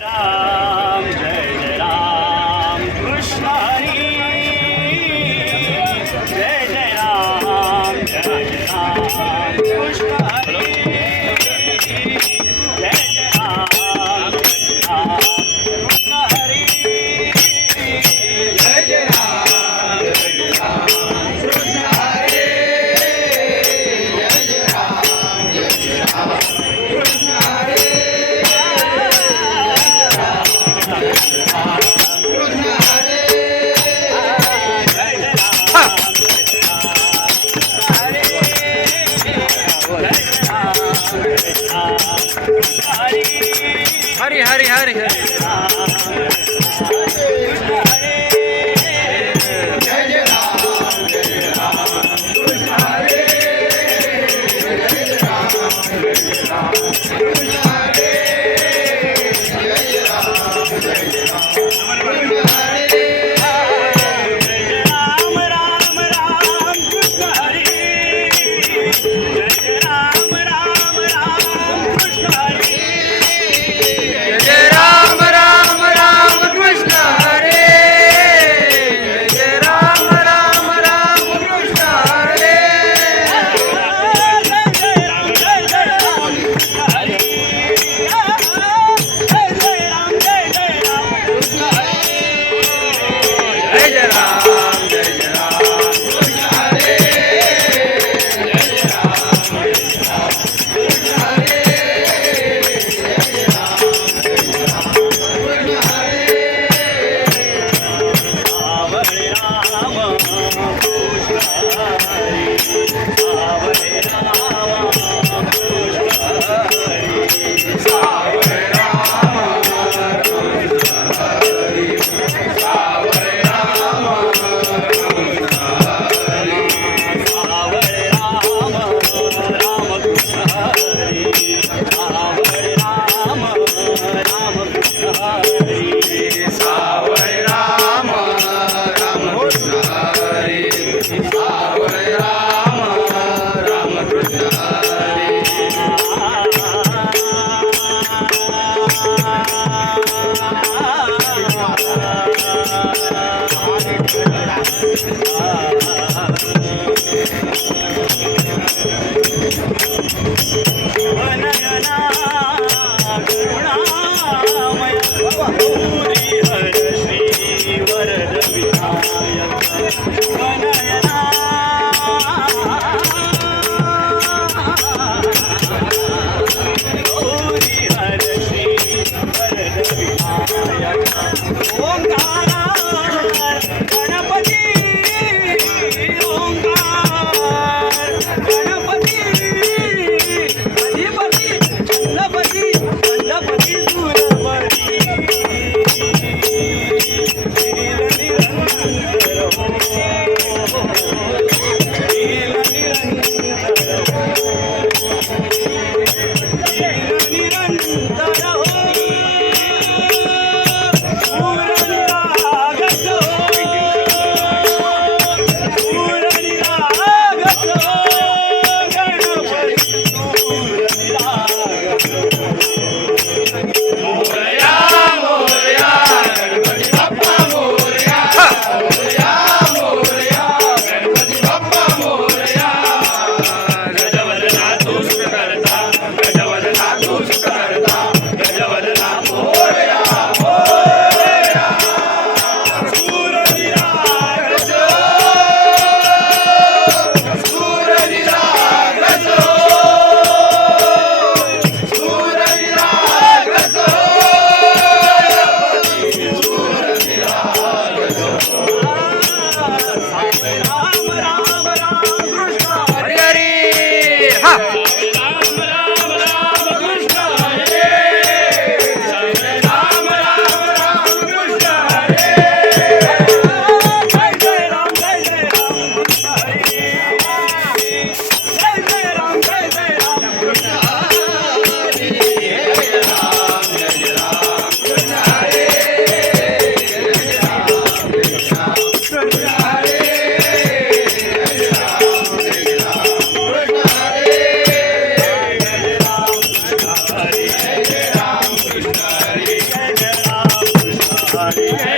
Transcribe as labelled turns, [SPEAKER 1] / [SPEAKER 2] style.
[SPEAKER 1] Duh.
[SPEAKER 2] Hari Hari Hari
[SPEAKER 1] Uh,
[SPEAKER 3] Hari